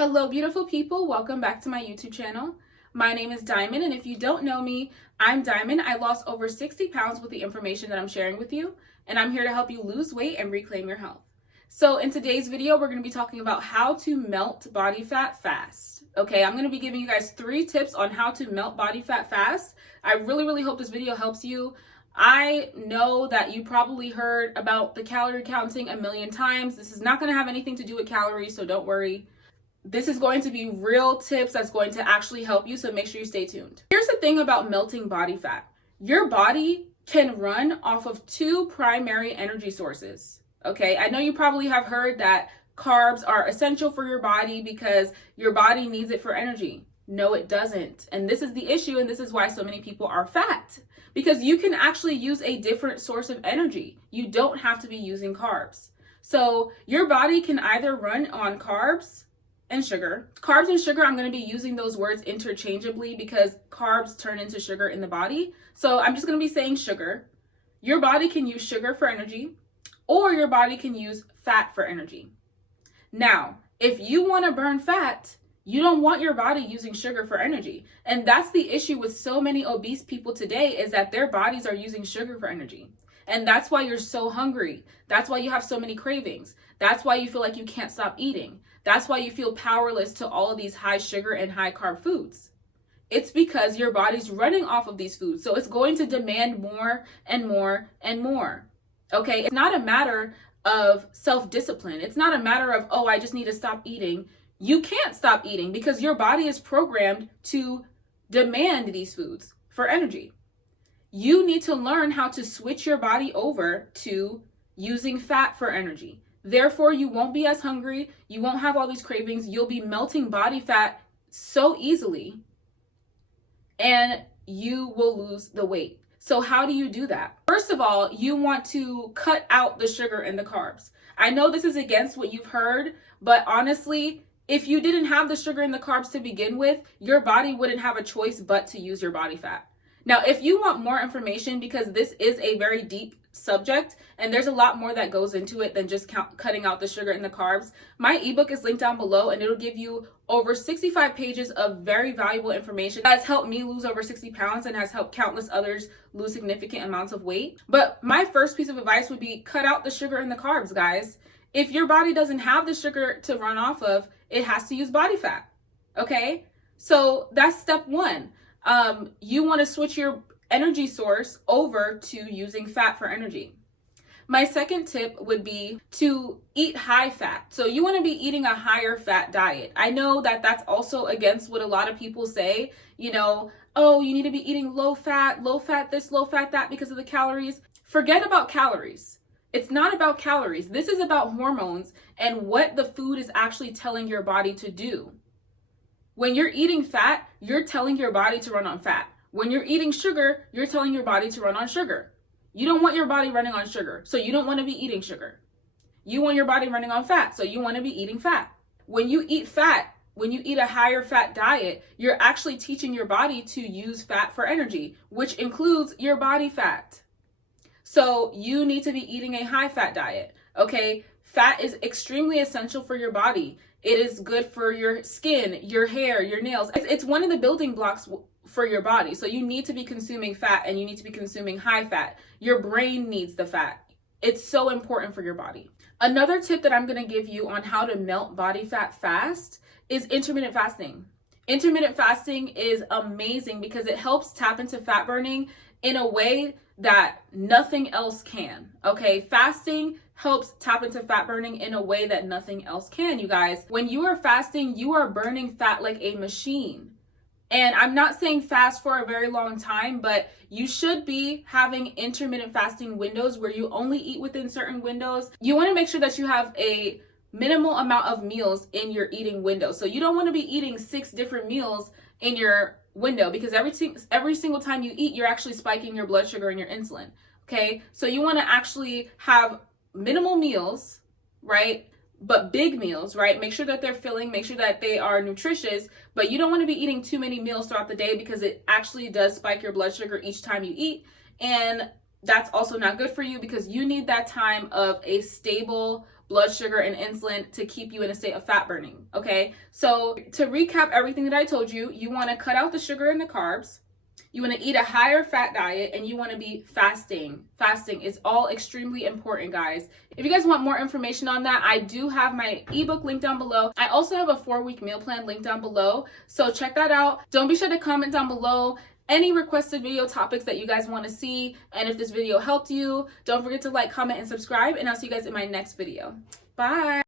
Hello, beautiful people. Welcome back to my YouTube channel. My name is Diamond, and if you don't know me, I'm Diamond. I lost over 60 pounds with the information that I'm sharing with you, and I'm here to help you lose weight and reclaim your health. So in today's video, we're going to be talking about how to melt body fat fast. Okay, I'm going to be giving you guys 3 tips on how to melt body fat fast. I really hope this video helps you. I know that you probably heard about the calorie counting a million times. This is not going to have anything to do with calories, so don't worry. This is going to be real tips that's going to actually help you, so make sure you stay tuned. Here's the thing about melting body fat. Your body can run off of 2 primary energy sources, okay? I know you probably have heard that carbs are essential for your body because your body needs it for energy. No, it doesn't. And this is the issue, and this is why so many people are fat. Because you can actually use a different source of energy. You don't have to be using carbs. So your body can either run on carbs and sugar. Carbs and sugar, I'm going to be using those words interchangeably because carbs turn into sugar in the body. So I'm just going to be saying sugar. Your body can use sugar for energy, or your body can use fat for energy. Now, if you want to burn fat, you don't want your body using sugar for energy. And that's the issue with so many obese people today, is that their bodies are using sugar for energy. And that's why you're so hungry. That's why you have so many cravings. That's why you feel like you can't stop eating. That's why you feel powerless to all of these high sugar and high carb foods. It's because your body's running off of these foods. So it's going to demand more and more and more. Okay? It's not a matter of self-discipline. It's not a matter of, oh, I just need to stop eating. You can't stop eating because your body is programmed to demand these foods for energy. You need to learn how to switch your body over to using fat for energy. Therefore, you won't be as hungry. You won't have all these cravings. You'll be melting body fat so easily, and you will lose the weight. So how do you do that? First of all, you want to cut out the sugar and the carbs. I know this is against what you've heard, but honestly, if you didn't have the sugar and the carbs to begin with, your body wouldn't have a choice but to use your body fat. Now, if you want more information, because this is a very deep subject and there's a lot more that goes into it than just cutting out the sugar and the carbs, my ebook is linked down below, and it'll give you over 65 pages of very valuable information that has helped me lose over 60 pounds and has helped countless others lose significant amounts of weight. But my first piece of advice would be cut out the sugar and the carbs, guys. If your body doesn't have the sugar to run off of, it has to use body fat. Okay? So that's step 1. You want to switch your energy source over to using fat for energy. My second tip would be to eat high fat. So you want to be eating a higher fat diet. I know that that's also against what a lot of people say, oh, you need to be eating low fat this, low fat that because of the calories. Forget about calories. It's not about calories. This is about hormones and what the food is actually telling your body to do. When you're eating fat, you're telling your body to run on fat. When you're eating sugar, you're telling your body to run on sugar. You don't want your body running on sugar, so you don't want to be eating sugar. You want your body running on fat, so you want to be eating fat. When you eat fat, when you eat a higher fat diet, you're actually teaching your body to use fat for energy, which includes your body fat. So you need to be eating a high fat diet, okay? Fat is extremely essential for your body. It is good for your skin, your hair, your nails. It's one of the building blocks for your body. So you need to be consuming fat, and you need to be consuming high fat. Your brain needs the fat. It's so important for your body. Another tip that I'm going to give you on how to melt body fat fast is intermittent fasting. Intermittent fasting is amazing because it helps tap into fat burning in a way that nothing else can. Okay, fasting helps tap into fat burning in a way that nothing else can, you guys. When you are fasting, you are burning fat like a machine. And I'm not saying fast for a very long time, but you should be having intermittent fasting windows where you only eat within certain windows. You want to make sure that you have a minimal amount of meals in your eating window. So you don't want to be eating 6 different meals in your window, because every single time you eat, you're actually spiking your blood sugar and your insulin. Okay, so you want to actually have minimal meals, right? But big meals, right? Make sure that they're filling, make sure that they are nutritious, but you don't want to be eating too many meals throughout the day because it actually does spike your blood sugar each time you eat. And that's also not good for you because you need that time of a stable blood sugar and insulin to keep you in a state of fat burning, okay? So to recap everything that I told you, you want to cut out the sugar and the carbs. You want to eat a higher fat diet, and you want to be fasting. Fasting is all extremely important, guys. If you guys want more information on that, I do have my ebook linked down below. I also have a 4-week meal plan linked down below, so check that out. Don't be sure to comment down below any requested video topics that you guys want to see, and if this video helped you, don't forget to like, comment, and subscribe, and I'll see you guys in my next video. Bye.